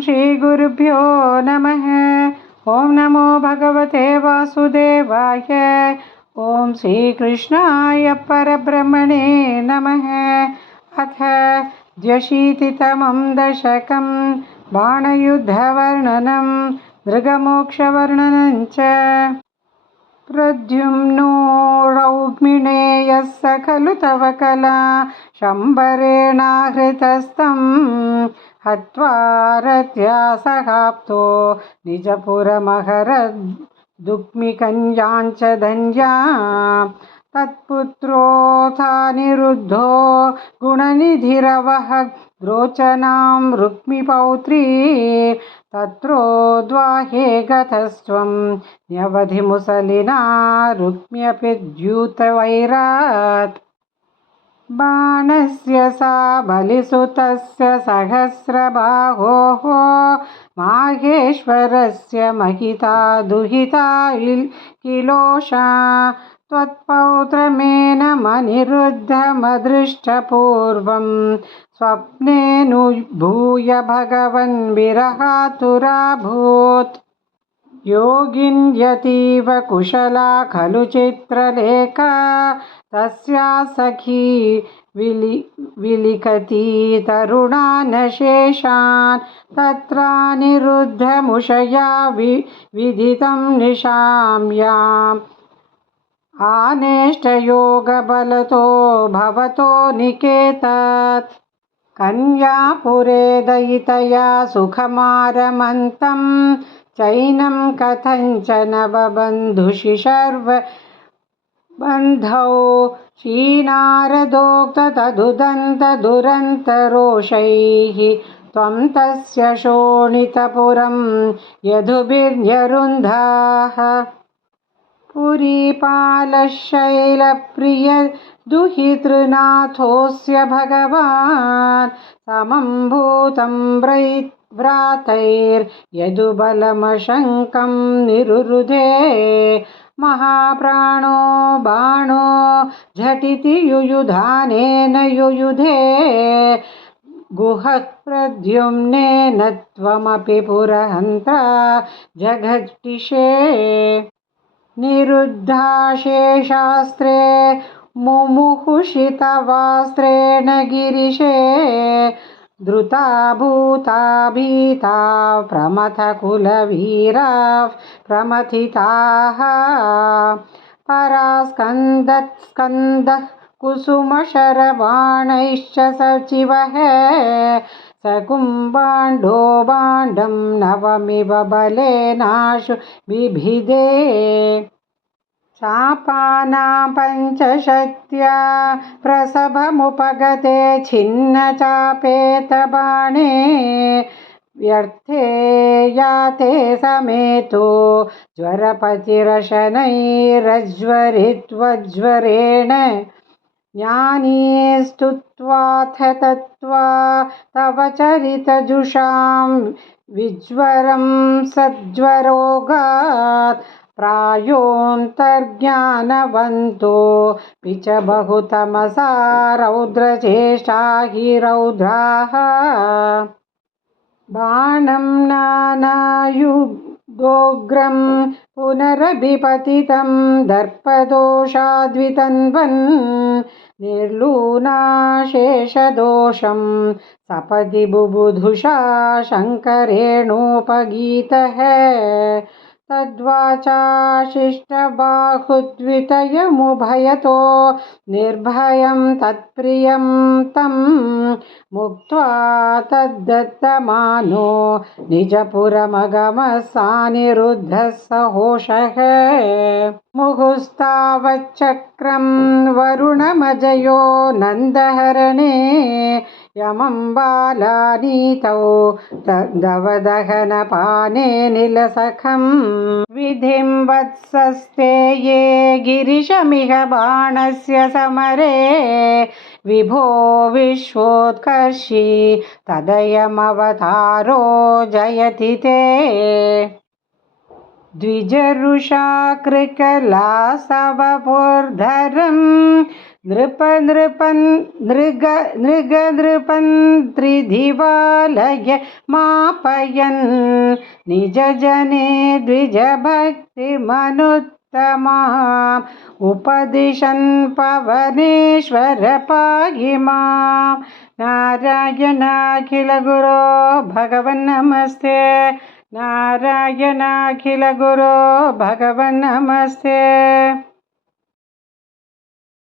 श्रीगुरुभ्यो नमः। ॐ नमो भगवते वासुदेवाय। ॐ श्रीकृष्णाय परब्रह्मणे नमः। अथ 80तमं दशकं बाणयुद्धवर्णनं मृगमोक्षवर्णनं च। प्रद्युम्नो रौक्मिणेयः खलु तव कला शम्बरेणाहृतस्तं हत्वा रत्या सहाप्तो निजपुरमहरद्रुक्मिकन्यां च धन्यां। तत्पुत्रोऽथानिरुद्धो गुणनिधिरवः रोचनां रुक्मिपौत्री। तत्रोद्वाहे गतस्त्वं न्यवधिमुसलिना रुक्म्यपि द्यूतवैरात्। बाणस्य सा बलिसुतस्य सहस्रबाहोः माहेश्वरस्य महिता दुहिता किलोषा। त्वत्पौत्रमेनमनिरुद्धमदृष्टपूर्वं स्वप्नेऽनुभूय भगवन् विरहातुराभूत्। योगिन्यतीव कुशला खलु चित्रलेखा तस्या सखी विलिखति तरुणानशेषान्। तत्रानिरुद्धमुषया विदितं निशाम्याम् आनेष्टयोगबलतो भवतो निकेतत्। कन्यापुरे दयितया सुखमारमन्तं चैनं कथञ्चन बबन्धुषि शर्वबन्धौ। श्रीनारदोक्ततदुदन्तदुरन्तरोषैः त्वं तस्य शोणितपुरं यदुभिर्यरुन्धाः। पुरीपालशैलप्रियदुहितृनाथोऽस्य भगवान् समं भूतं भ्रातैर्यदुबलमशङ्कं निरुरुधे। महाप्राणो बाणो झटिति युयुधानेन युयुधे। गुहः प्रद्युम्नेन त्वमपि पुरहन्त्रा जगद्दिशे। निरुद्धाशेषास्त्रे मुमुहुषितवास्त्रेण गिरिशे। धृता भूता भीता प्रमथकुलवीराः प्रमथिताः। परास्कन्दः कुसुमशरबाणैश्च सचिवः सकुम्बाण्डो बाण्डं नवमिव बलेनाशु बिभिदे। चापानां पञ्चशत्या प्रसभमुपगते छिन्नचापेतबाणे। व्यर्थे याते समेतो ज्वरपतिरशनैरज्वरित्वज्वरेण। ज्ञानी स्तुत्वाथ तत्त्वा तव चरितजुषां विज्वरं सज्वरोगात्। प्रायोऽन्तर्ज्ञानवन्तो च बहुतमसा रौद्रचेष्टा हि रौद्राः। बाणं नानायुधोग्रं पुनरभिपतितं दर्पदोषाद्वितन्वन्। निर्लूनाशेषदोषं सपदि बुबुधुषा शङ्करेणोपगीतः। तद्वाचाशिष्टबाहुद्वितयमुभयतो निर्भयं तत्प्रियं तं मुक्त्वा तद्दत्तमानो निजपुरमगमः सानिरुद्धः सहोषः। मुहुस्तावच्चक्रं वरुणमजयो नन्दहरणे यमं बालानीतौ दवदहनपाने निलसखं। विधिं वत्सस्ते ये गिरिशमिह बाणस्य समरे विभो विश्वोत्कर्षी तदयमवतारो जयति ते। द्विजरुषा कृकलासवपुर्धरं नृप नृपन् नृपन् त्रिधिवालय मापयन् निजजने द्विजभक्तिमनुत्तमाम् उपदिशन् पवनेश्वर पाहि माम् नारायणाखिल गुरो भगवन्नमस्ते नारायणाखिल गुरो भगवन्नमस्ते।